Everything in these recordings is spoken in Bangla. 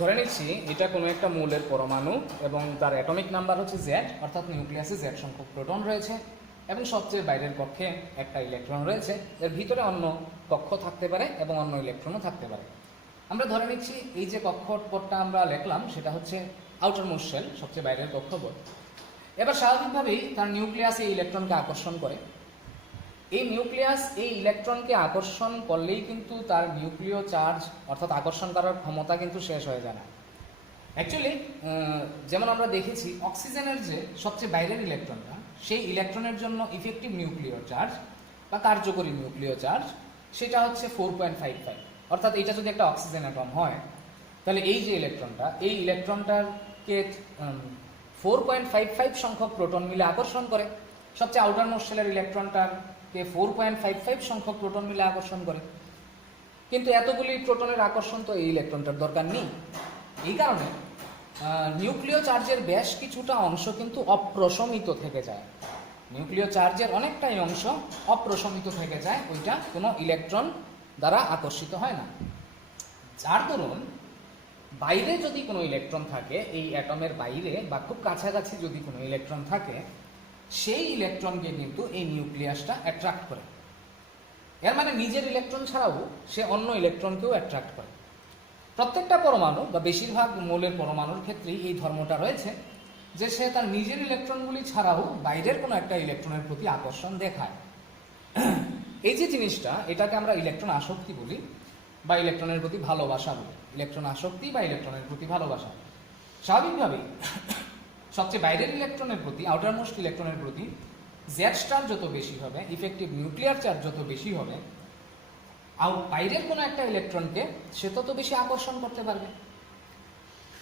ধরে নিচ্ছি এটা কোনো একটা মৌলের পরমাণু এবং তার অ্যাটমিক নাম্বার হচ্ছে জেড, অর্থাৎ নিউক্লিয়াসে জেড সংখ্যক প্রোটন রয়েছে এবং সবচেয়ে বাইরের কক্ষে একটা ইলেকট্রন রয়েছে, এর ভিতরে অন্য কক্ষ থাকতে পারে এবং অন্য ইলেকট্রনও থাকতে পারে। আমরা ধরে নিচ্ছি এই যে কক্ষপথটা আমরা লিখলাম সেটা হচ্ছে আউটার মোস্ট শেল, সবচেয়ে বাইরের কক্ষপথ। এবার স্বাভাবিকভাবেই তার নিউক্লিয়াস এই ইলেকট্রনকে আকর্ষণ করে। এই নিউক্লিয়াস এই ইলেকট্রনকে আকর্ষণ করলেই কিন্তু তার নিউক্লিয় চার্জ অর্থাৎ আকর্ষণ করার ক্ষমতা কিন্তু শেষ হয়ে যায় না। অ্যাকচুয়ালি যেমন আমরা দেখেছি অক্সিজেনের যে সবচেয়ে বাইরের ইলেকট্রনটা, সেই ইলেকট্রনের জন্য ইফেক্টিভ নিউক্লিয় চার্জ বা কার্যকরী নিউক্লিয় চার্জ সেটা হচ্ছে 4.55। অর্থাৎ এটা যদি একটা অক্সিজেন অ্যাটম হয় তাহলে এই যে ইলেকট্রনটা, এই ইলেকট্রনটাকে 4.55 সংখ্যক প্রোটন মিলে আকর্ষণ করে। সবচেয়ে আউটার মোস্ট শেলের ইলেকট্রনটাকে 4.55 সংখ্যক প্রোটন মিলে আকর্ষণ করে। কিন্তু এতগুলি প্রোটনের আকর্ষণ তো এই ইলেকট্রনটার দরকার নেই। এই কারণে নিউক্লিয় চার্জের বেশ কিছুটা অংশ কিন্তু অপ্রশমিত থেকে যায়। নিউক্লিয় চার্জের অনেকটাই অংশ অপ্রশমিত থেকে যায়, ওইটা কোনো ইলেকট্রন দ্বারা আকর্ষিত হয় না। যার দরুন বাইরে যদি কোনো ইলেকট্রন থাকে, এই অ্যাটমের বাইরে বা খুব কাছাকাছি যদি কোনো ইলেকট্রন থাকে, সেই ইলেকট্রনকে কিন্তু এই নিউক্লিয়াসটা অ্যাট্রাক্ট করে। এর মানে নিজের ইলেকট্রন ছাড়াও সে অন্য ইলেকট্রনকেও অ্যাট্রাক্ট করে। প্রত্যেকটা পরমাণু বা বেশিরভাগ মৌলের পরমাণুর ক্ষেত্রেই এই ধর্মটা রয়েছে যে সে তার নিজের ইলেকট্রনগুলি ছাড়াও বাইরের কোনো একটা ইলেকট্রনের প্রতি আকর্ষণ দেখায়। এই যে জিনিসটা, এটাকে আমরা ইলেকট্রন আসক্তি বলি বা ইলেকট্রনের প্রতি ভালোবাসা বলি। ইলেকট্রন আসক্তি বা ইলেকট্রনের প্রতি ভালোবাসা। স্বাভাবিকভাবেই সবচেয়ে বাইরের ইলেকট্রনের প্রতি, আউটার মোস্ট ইলেকট্রনের প্রতি জেড স্টার যত বেশি হবে, ইফেক্টিভ নিউক্লিয়ার চার্জ যত বেশি হবে, বাইরের কোনো একটা ইলেকট্রনকে সে তত বেশি আকর্ষণ করতে পারবে।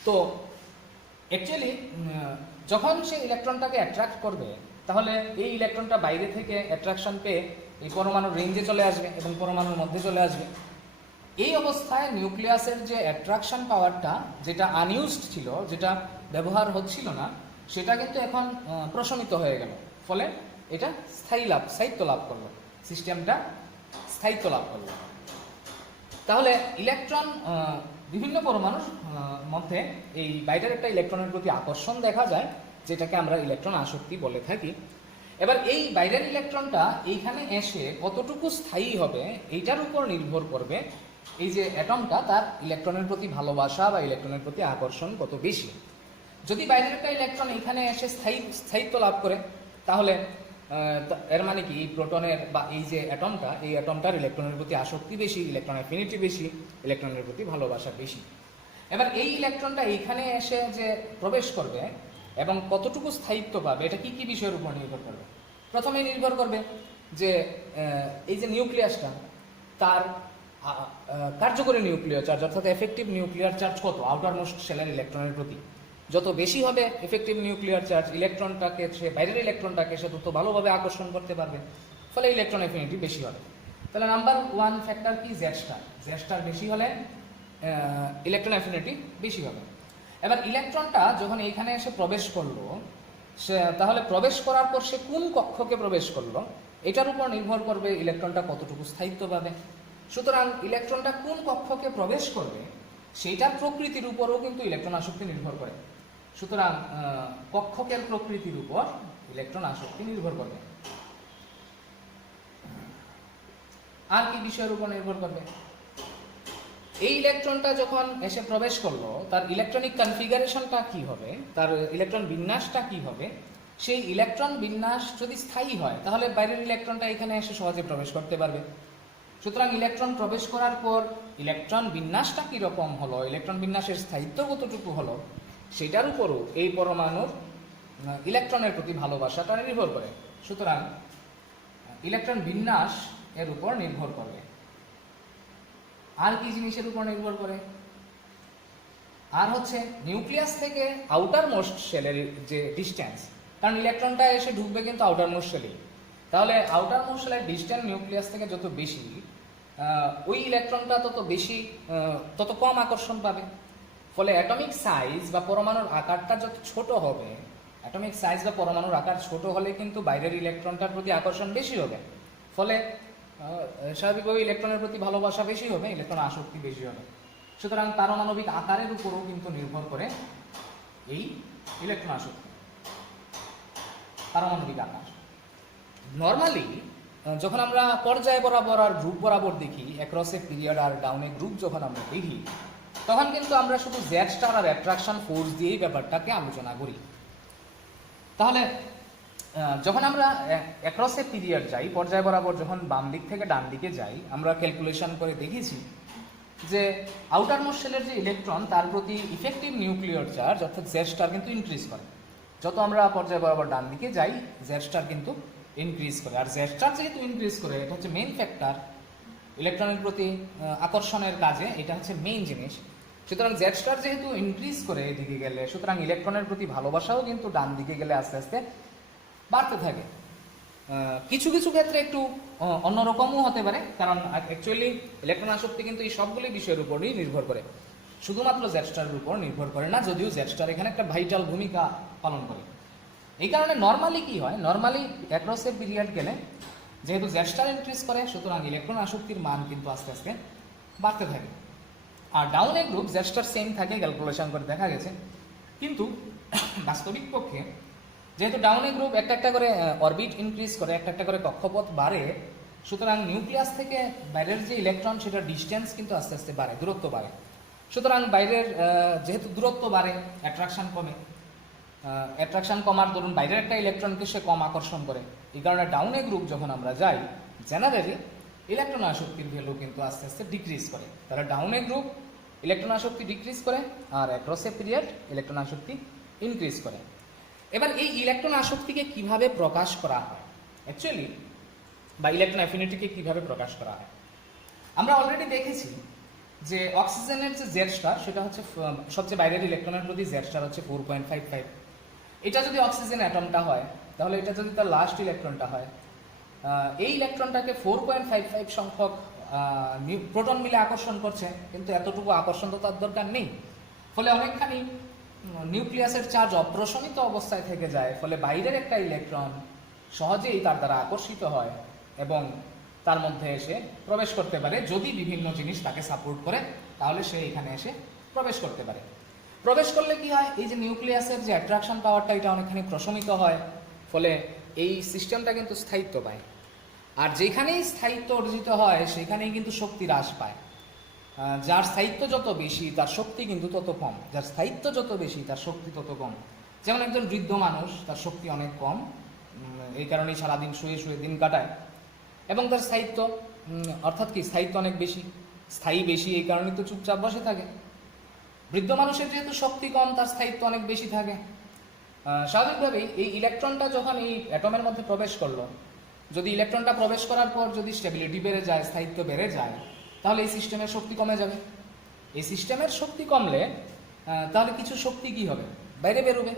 তো অ্যাকচুয়ালি যখন সে ইলেকট্রনটাকে অ্যাট্রাক্ট করবে, তাহলে এই ইলেকট্রনটা বাইরে থেকে অ্যাট্রাকশন পেয়ে এই পরমাণুর রেঞ্জে চলে আসবে এবং পরমাণুর মধ্যে চলে আসবে। এই অবস্থায় নিউক্লিয়াসের যে অ্যাট্রাকশন পাওয়ারটা, যেটা আনইউজড ছিল, যেটা ব্যবহার হচ্ছিল না, সেটা কিন্তু এখন প্রশমিত হয়ে গেল। ফলে এটা স্থায়িত্ব লাভ করলো, সিস্টেমটা স্থায়িত্ব লাভ করলো। তাহলে ইলেকট্রন বিভিন্ন পরমাণুর মধ্যে এই বাইরের একটা ইলেকট্রনের প্রতি আকর্ষণ দেখা যায়, যেটাকে আমরা ইলেকট্রন আসক্তি বলে থাকি। এবার এই বাইরের ইলেকট্রনটা এইখানে এসে কতটুকু স্থায়ী হবে এইটার উপর নির্ভর করবে এই যে অ্যাটমটা তার ইলেকট্রনের প্রতি ভালোবাসা বা ইলেকট্রনের প্রতি আকর্ষণ কত বেশি। যদি বাইরের একটা ইলেকট্রন এখানে এসে স্থায়িত্ব লাভ করে, তাহলে এর মানে কি এই প্রোটনের বা এই যে অ্যাটমটা, এই অ্যাটমটার ইলেকট্রনের প্রতি আসক্তি বেশি, ইলেকট্রন অ্যাফিনিটি বেশি, ইলেকট্রনের প্রতি ভালোবাসা বেশি। এবার এই ইলেকট্রনটা এইখানে এসে যে প্রবেশ করবে এবং কতটুকু স্থায়িত্ব পাবে, এটা কি কি বিষয়ের উপর নির্ভর করবে? প্রথমে নির্ভর করবে যে এই যে নিউক্লিয়াসটা, তার কার্যকরী নিউক্লিয়ার চার্জ অর্থাৎ এফেক্টিভ নিউক্লিয়ার চার্জ কত আউটার মোস্ট শেলের ইলেকট্রনের প্রতি। যত বেশি হবে এফেক্টিভ নিউক্লিয়ার চার্জ, ইলেকট্রনটাকে সে বাইরের ইলেকট্রনটাকে সে তত ভালোভাবে আকর্ষণ করতে পারবে, ফলে ইলেকট্রন অ্যাফিনিটি বেশি হবে। তাহলে নাম্বার ওয়ান ফ্যাক্টর কি? Z star. জেড স্টার বেশি হলে ইলেকট্রন অ্যাফিনিটি বেশি হবে। এবার ইলেকট্রনটা যখন এইখানে এসে প্রবেশ করলো, সে তাহলে প্রবেশ করার পর সে কোন কক্ষকে প্রবেশ করলো এটার উপর নির্ভর করবে ইলেকট্রনটা কতটুকু স্থায়িত্ব পাবে। সুতরাং ইলেকট্রনটা কোন কক্ষকে প্রবেশ করবে সেইটার প্রকৃতির উপরও কিন্তু ইলেকট্রন আসক্তি নির্ভর করে। সুতরাং কক্ষকের প্রকৃতির উপর ইলেকট্রন আসক্তি নির্ভর করবে। আর কি বিষয়ের উপর নির্ভর করবে? এই ইলেকট্রনটা যখন এসে প্রবেশ করলো, তার ইলেকট্রনিক কনফিগারেশনটা কি হবে, তার ইলেকট্রন বিন্যাসটা কি হবে। সেই ইলেকট্রন বিন্যাস যদি স্থায়ী হয়, তাহলে বাইরের ইলেকট্রনটা এখানে এসে সহজে প্রবেশ করতে পারবে। সুতরাং ইলেকট্রন প্রবেশ করার পর ইলেকট্রন বিন্যাসটা কীরকম হলো, ইলেকট্রন বিন্যাসের স্থায়িত্ব কতটুকু হলো, সেটার উপরও এই পরমাণুর ইলেকট্রনের প্রতি ভালোবাসাটা নির্ভর করে। সুতরাং ইলেকট্রন বিন্যাস এর উপর নির্ভর করবে। আর কি জিনিসের উপর নির্ভর করে? আর হচ্ছে নিউক্লিয়াস থেকে আউটার মোস্ট শেলের যে ডিস্টেন্স, কারণ ইলেকট্রনটা এসে ঢুকবে কিন্তু আউটার মোস্ট শেলেই। তাহলে আউটার মোস্ট শেলের ডিস্টেন্স নিউক্লিয়াস থেকে যত বেশি, ওই ইলেকট্রনটা তত কম আকর্ষণ পাবে। ফলে অ্যাটমিক সাইজ বা পরমাণুর আকারটা যত ছোট হবে, অ্যাটমিক সাইজ বা পরমাণুর আকার ছোট হলে কিন্তু বাইরের ইলেকট্রনটার প্রতি আকর্ষণ বেশি হবে। ফলে স্বাভাবিকভাবে ইলেকট্রনের প্রতি ভালোবাসা বেশি হবে, ইলেকট্রন আসক্তি বেশি হবে। সুতরাং পারমাণবিক আকারের উপরও কিন্তু নির্ভর করে এই ইলেকট্রন আসক্তি, পারমাণবিক আকার। নর্মালি যখন আমরা পর্যায় বরাবর আর গ্রুপ বরাবর দেখি, অ্যাক্রস এ পিরিয়ড আর ডাউন এ গ্রুপ যখন আমরা দেখি, তখন কিন্তু আমরা শুধু জেড স্টার আর অ্যাট্রাকশন ফোর্স দিয়েই ব্যাপারটাকে আলোচনা করি। তাহলে যখন আমরা অ্যাক্রস এ পিরিয়ড যাই, পর্যায় বরাবর যখন বাম দিক থেকে ডান দিকে যাই, আমরা ক্যালকুলেশন করে দেখেছি যে আউটার মোস্ট শেলের যে ইলেকট্রন তার প্রতি ইফেক্টিভ নিউক্লিয়ার চার্জ অর্থাৎ জেড স্টার কিন্তু ইনক্রিজ করে। যত আমরা পর্যায় বরাবর ডান দিকে যাই, জেড স্টার কিন্তু ইনক্রিজ করে। আর জেড স্টার যেহেতু ইনক্রিজ করে, এটা হচ্ছে মেইন ফ্যাক্টর ইলেকট্রনের প্রতি আকর্ষণের কাজে, এটা হচ্ছে মেইন জিনিস। সুতরাং জেড স্টার যেহেতু ইনক্রিজ করে এদিকে গেলে, সুতরাং ইলেকট্রনের প্রতি ভালোবাসাও কিন্তু ডান দিকে গেলে আস্তে আস্তে বাড়তে থাকে। কিছু কিছু ক্ষেত্রে একটু অন্যরকমও হতে পারে, কারণ অ্যাকচুয়ালি ইলেকট্রন আসক্তি কিন্তু এই সবগুলি বিষয়ের উপরই নির্ভর করে, শুধুমাত্র জেড স্টারের উপর নির্ভর করে না, যদিও জেড স্টার এখানে একটা ভাইটাল ভূমিকা পালন করে। এই কারণে নর্মালি কি হয়, নর্মালি অ্যাক্রস এ পিরিয়ড গেলে যেহেতু জেড স্টার ইনক্রিজ করে, সুতরাং ইলেকট্রন আসক্তির মান কিন্তু আস্তে আস্তে বাড়তে থাকে। আর down a group Z star same থাকে, ক্যালকুলেশন করে দেখা গেছে। কিন্তু বাস্তবিক পক্ষে যেহেতু ডাউন এ গ্রুপ একটা একটা করে অরবিট ইনক্রিজ করে, একটা একটা করে কক্ষপথ বাড়ে, সুতরাং নিউক্লিয়াস থেকে বাইরের যে ইলেকট্রন সেটার ডিস্টেন্স কিন্তু আস্তে আস্তে বাড়ে, দূরত্ব বাড়ে। সুতরাং বাইরের যেহেতু দূরত্ব বাড়ে, অ্যাট্রাকশন কমে, অ্যাট্রাকশন কমার দরুন বাইরের একটা ইলেকট্রনকে সে কম আকর্ষণ করে। এই কারণে ডাউন এ গ্রুপ যখন আমরা যাই, জেনারেলি ইলেকট্রন আসক্তির ভ্যালু কিন্তু আস্তে আস্তে ডিক্রিজ করে। তাহলে ডাউন এ গ্রুপ ইলেকট্রন আসক্তি ডিক্রিজ করে, আর অ্যাক্রস এ পিরিয়ড ইলেকট্রন আসক্তি ইনক্রিজ করে। এবার এই ইলেকট্রন আসক্তিকে কিভাবে প্রকাশ করা হয় অ্যাকচুয়ালি, বা ইলেকট্রন অ্যাফিনিটিকে কিভাবে প্রকাশ করা হয়, আমরা অলরেডি দেখেছি যে অক্সিজেনের যে জেড স্টার সেটা হচ্ছে সবচেয়ে বাইরের ইলেকট্রনের প্রতি জেড স্টার হচ্ছে 4.55। এটা যদি অক্সিজেন অ্যাটমটা হয়, তাহলে এটা যদি তার লাস্ট ইলেকট্রনটা হয়, এই ইলেকট্রনটাকে 4.55 সংখ্যক প্রোটন মিলে আকর্ষণ করছে, কিন্তু এতটুকু আকর্ষণ তো তার দরকার নেই। ফলে অনেকখানি নিউক্লিয়াসের চার্জ অপ্রশমিত অবস্থায় থেকে যায়, ফলে বাইরের একটা ইলেকট্রন সহজেই তার দ্বারা আকর্ষিত হয় এবং তার মধ্যে এসে প্রবেশ করতে পারে। যদি বিভিন্ন জিনিস তাকে সাপোর্ট করে, তাহলে সে এখানে এসে প্রবেশ করতে পারে। প্রবেশ করলে কি হয়, এই যে নিউক্লিয়াসের যে অ্যাট্রাকশন পাওয়ারটা এটা অনেকখানি প্রশমিত হয়, ফলে এই সিস্টেমটা কিন্তু স্থায়িত্ব পায়। আর যেখানেই স্থায়িত্ব অর্জিত হয়, সেখানেই কিন্তু শক্তি হ্রাস পায়। যার স্থায়িত্ব যত বেশি তার শক্তি কিন্তু তত কম, যার স্থায়িত্ব যত বেশি তার শক্তি তত কম। যেমন একজন বৃদ্ধ মানুষ, তার শক্তি অনেক কম, এই কারণেই সারাদিন শুয়ে শুয়ে দিন কাটায়, এবং তার স্থায়িত্ব অর্থাৎ কি স্থায়িত্ব অনেক বেশি, স্থায়ী বেশি, এই কারণেই তো চুপচাপ বসে থাকে। বৃদ্ধ মানুষের যেহেতু শক্তি কম, তার স্থায়িত্ব অনেক বেশি থাকে। স্বাভাবিকভাবেই এই ইলেকট্রনটা যখন এই অ্যাটমের মধ্যে প্রবেশ করলো, যদি ইলেকট্রনটা প্রবেশ করার পর যদি স্টেবিলিটি বেড়ে যায়, স্থায়িত্ব বেড়ে যায়, তাহলে এই সিস্টেমের শক্তি কমে যাবে। এই সিস্টেমের শক্তি কমলে তাহলে কিছু শক্তি কি হবে, বাইরে বেরোবে।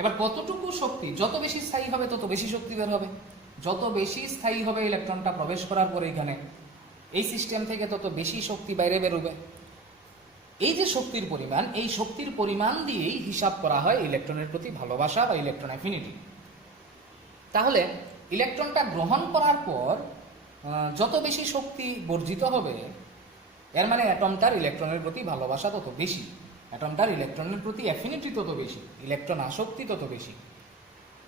এবার কতটুকু শক্তি, যত বেশি স্থায়ী হবে তত বেশি শক্তি বের হবে, যত বেশি স্থায়ী হবে ইলেকট্রনটা প্রবেশ করার পরে এখানে এই সিস্টেম থেকে, তত বেশি শক্তি বাইরে বেরোবে। এই যে শক্তির পরিমাণ, এই শক্তির পরিমাণ দিয়েই হিসাব করা হয় ইলেকট্রনের প্রতি ভালোবাসা বা ইলেকট্রন অ্যাফিনিটি। তাহলে ইলেকট্রনটা গ্রহণ করার পর যত বেশি শক্তি বর্জিত হবে, এর মানে অ্যাটমটার ইলেকট্রনের প্রতি ভালোবাসা তত বেশি, অ্যাটমটার ইলেকট্রনের প্রতি অ্যাফিনিটি তত বেশি, ইলেকট্রন আসক্তি তত বেশি।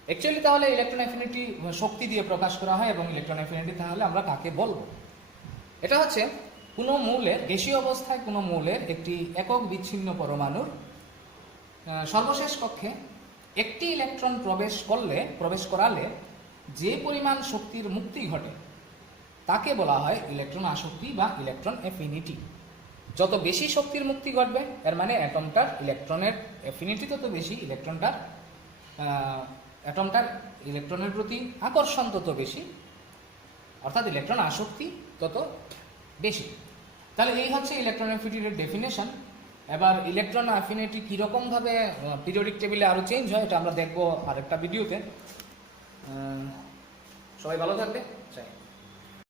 অ্যাকচুয়ালি তাহলে ইলেকট্রন অ্যাফিনিটি শক্তি দিয়ে প্রকাশ করা হয়, এবং ইলেকট্রন অ্যাফিনিটি তাহলে আমরা কাকে বলবো? এটা হচ্ছে কোনো মৌলের, গ্যাসীয় অবস্থায় কোনো মৌলের একটি একক বিচ্ছিন্ন পরমাণুর সর্বশেষ কক্ষে একটি ইলেকট্রন প্রবেশ করালে যে পরিমাণ শক্তির মুক্তি ঘটে তাকে বলা হয় ইলেকট্রন আসক্তি বা ইলেকট্রন অ্যাফিনিটি। যত বেশি শক্তির মুক্তি ঘটবে, এর মানে অ্যাটমটার ইলেকট্রনের অ্যাফিনিটি তত বেশি, অ্যাটমটার ইলেকট্রনের প্রতি আকর্ষণ তত বেশি, অর্থাৎ ইলেকট্রন আসক্তি তত বেশি। তাহলে এই হচ্ছে ইলেকট্রন অ্যাফিনিটির ডেফিনেশন। এবার ইলেকট্রন অ্যাফিনিটি কীরকমভাবে পিরিয়ডিক টেবিলে আরও চেঞ্জ হয়, এটা আমরা দেখবো আরেকটা ভিডিওতে। সবাই ভালো থাকবে, চাই।